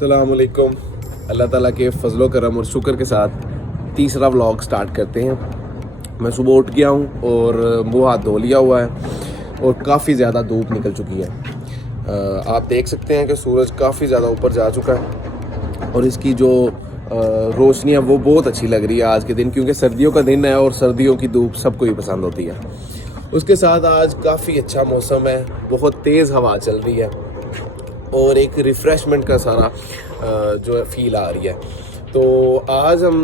अस्सलाम वालेकुम। अल्लाह ताला के फजलो करम और शुक्र के साथ तीसरा व्लॉग स्टार्ट करते हैं। मैं सुबह उठ गया हूँ और मुँह हाथ धो लिया हुआ है और काफ़ी ज़्यादा धूप निकल चुकी है। आप देख सकते हैं कि सूरज काफ़ी ज़्यादा ऊपर जा चुका है और इसकी जो रोशनी है वो बहुत अच्छी लग रही है आज के दिन, क्योंकि सर्दियों का दिन है और सर्दियों की धूप सबको ही पसंद होती है। उसके साथ आज काफ़ी अच्छा मौसम है, बहुत तेज़ हवा चल रही है और एक रिफ़्रेशमेंट का सारा जो है फील आ रही है। तो आज हम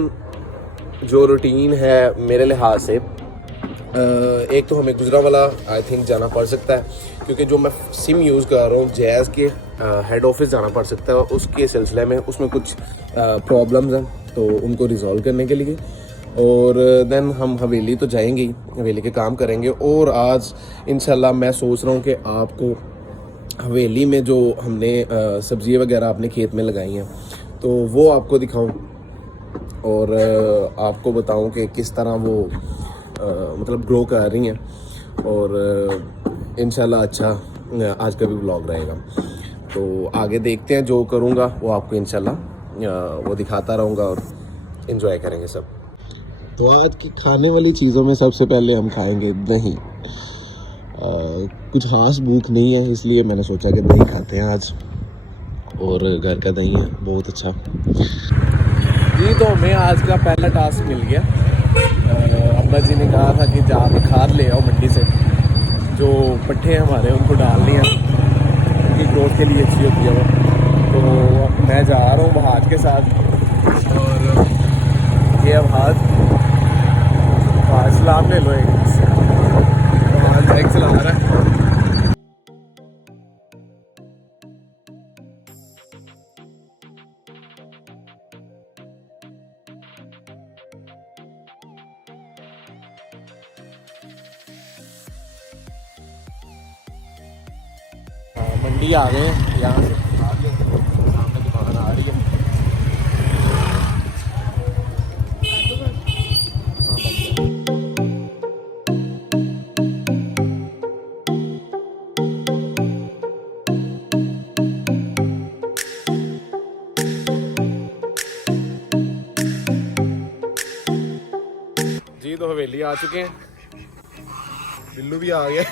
जो रूटीन है मेरे लिहाज से, एक तो हमें गुजरांवाला आई थिंक जाना पड़ सकता है, क्योंकि जो मैं सिम यूज़ कर रहा हूँ जैज़ के हेड ऑफिस जाना पड़ सकता है। उसके सिलसिले में उसमें कुछ प्रॉब्लम्स हैं तो उनको रिज़ॉल्व करने के लिए, और देन हम हवेली तो जाएंगे ही, हवेली के काम करेंगे। और आज इंशाल्लाह मैं सोच रहा हूँ कि आपको हवेली में जो हमने सब्ज़ी वगैरह अपने खेत में लगाई हैं तो वो आपको दिखाऊं और आपको बताऊं कि किस तरह वो मतलब ग्रो कर रही हैं। और इंशाल्लाह अच्छा आज का भी व्लॉग रहेगा। तो आगे देखते हैं, जो करूँगा वो आपको इंशाल्लाह वो दिखाता रहूँगा और इन्जॉय करेंगे सब। तो आज की खाने वाली चीज़ों में सबसे पहले हम खाएंगे दही। कुछ खास भूख नहीं है, इसलिए मैंने सोचा कि दही खाते हैं आज, और घर का दही है बहुत अच्छा। जी तो हमें आज का पहला टास्क मिल गया। अब्बा जी ने कहा था कि जाके खाद ले आओ मंडी से, जो पट्ठे हैं हमारे उनको डालनी है, उनकी ग्रोथ के लिए अच्छी होती है वो। तो मैं जा रहा हूँ बहाज के साथ, और ये अब हाथ सलाम ले लो, एक बाइक चला रहा है। मंडी आ गए, यहाँ से सामने दुकान आ रही है। जी तो हवेली आ चुके हैं, बिल्लू भी आ गया।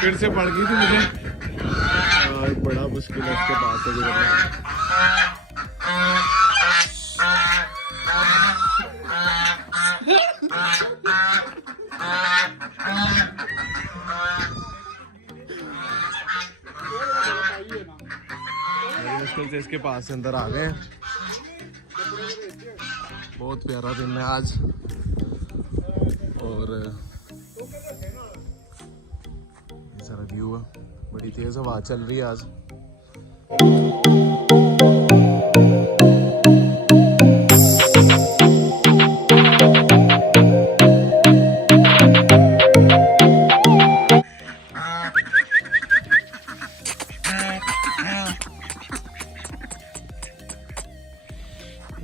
फिर से पड़ गई थी मुझे, बड़ा मुश्किल है इसके पास से गुजरना। मुश्किल से इसके पास से अंदर आ गए। बहुत प्यारा दिन है आज, और ये सारा व्यू है, बड़ी तेज हवा चल रही है आज।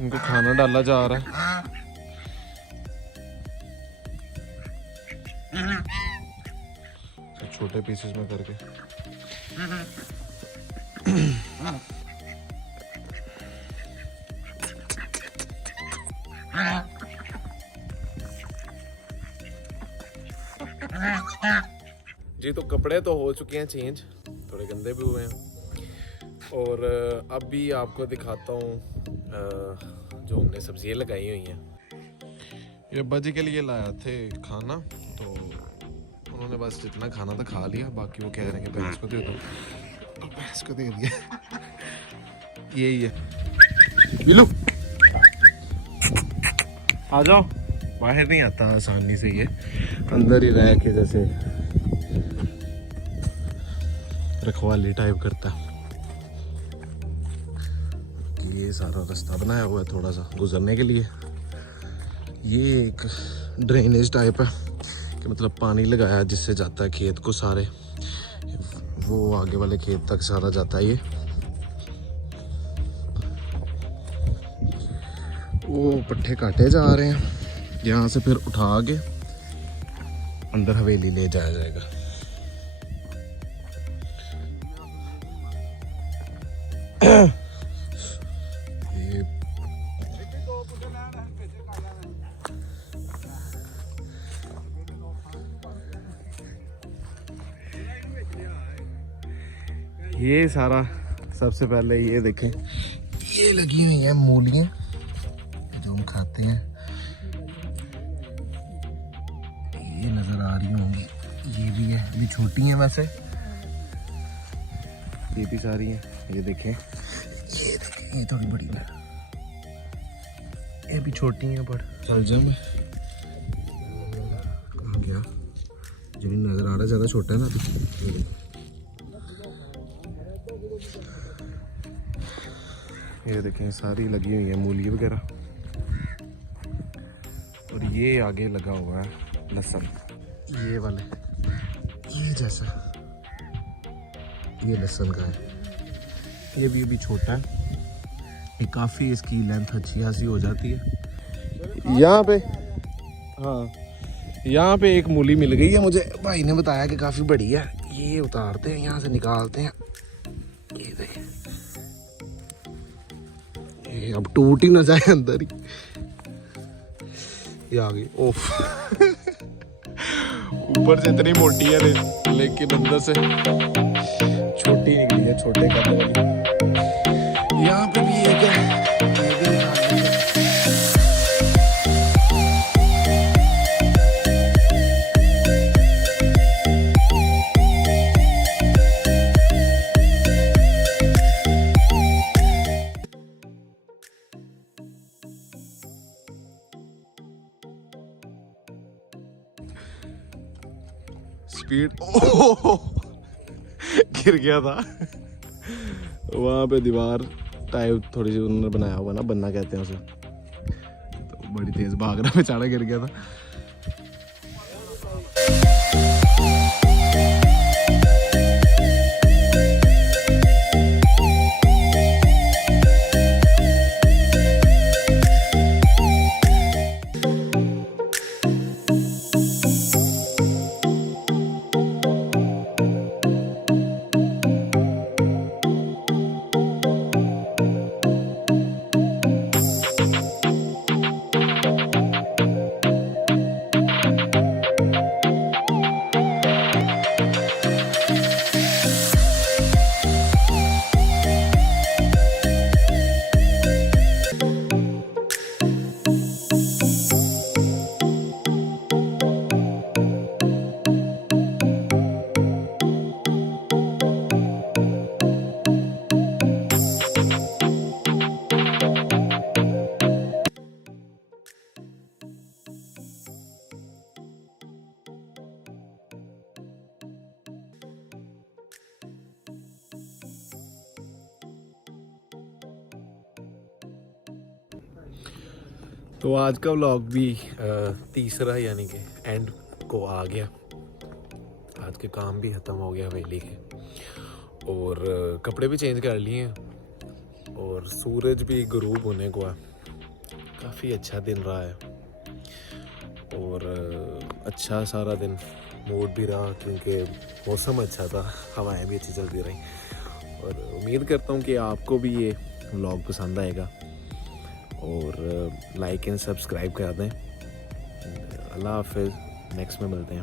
इनको खाना डाला जा रहा है। छोटे पीसेस में करके। जी तो कपड़े तो हो चुके हैं चेंज, थोड़े गंदे भी हुए हैं। और अब भी आपको दिखाता हूँ जो हमने सब्जियां लगाई हुई हैं। ये अब्बा जी के लिए लाया थे खाना, तो उन्होंने बस जितना खाना था खा लिया, बाकी वो कह रहे हैं कि भैंस को दे दो, तो भैंस को दे दिया। यही है बिल्लू, आ जाओ। बाहर नहीं आता आसानी से, ये अंदर ही रह के जैसे रखवाली टाइप करता। ये सारा रास्ता बनाया हुआ है थोड़ा सा गुजरने के लिए। ये एक ड्रेनेज टाइप है कि मतलब पानी लगाया जिससे जाता है खेत को सारे। वो आगे वाले खेत तक सारा जाता है ये। वो पट्ठे काटे जा रहे हैं, यहाँ से फिर उठा के अंदर हवेली ले जाया जाएगा। ये सारा सबसे पहले ये देखें, ये लगी हुई है मूलियाँ जो हम खाते हैं, ये नजर आ रही होंगी। ये भी है, अभी छोटी हैं वैसे, ये भी सारी हैं। ये देखें, ये थोड़ी बड़ी है, ये भी छोटी हैं पर सलजम कहाँ गया, जो नजर आ रहा है ज्यादा छोटा है ना अभी। ये देखें सारी लगी हुई है मूली वगैरह। और ये आगे लगा हुआ है लहसुन, ये वाले, ये जैसा, ये लहसुन का है। ये भी अभी छोटा है, ये काफ़ी इसकी लेंथ अच्छी खासी हो जाती है। यहाँ पे, हाँ यहाँ पे एक मूली मिल गई है मुझे, भाई ने बताया कि काफ़ी बड़ी है। ये उतारते हैं, यहाँ से निकालते हैं, ये देखें, ये अब टूट ही ना जाए अंदर ही। ये आ गई, ओफ ऊपर से इतनी मोटी है लेकिन अंदर से छोटी निकली है, छोटे कदम वाली। यहाँ पे भी एक है, ये भी स्पीड गिर गया था वहाँ पे, दीवार टाइप थोड़ी सी उन्होंने बनाया हुआ ना, बनना कहते हैं उसे, तो बड़ी तेज भाग रहा, बेचारा गिर गया था। तो आज का व्लॉग भी तीसरा यानी कि एंड को आ गया। आज के काम भी ख़त्म हो गया हवेली के, और कपड़े भी चेंज कर लिए हैं, और सूरज भी गुरूब होने को है। काफ़ी अच्छा दिन रहा है, और अच्छा सारा दिन मूड भी रहा क्योंकि मौसम अच्छा था, हवाएं भी अच्छी चलती रही। और उम्मीद करता हूँ कि आपको भी ये व्लॉग पसंद आएगा, और लाइक एंड सब्सक्राइब कर दें। अल्लाह हाफिज़, नेक्स्ट में मिलते हैं।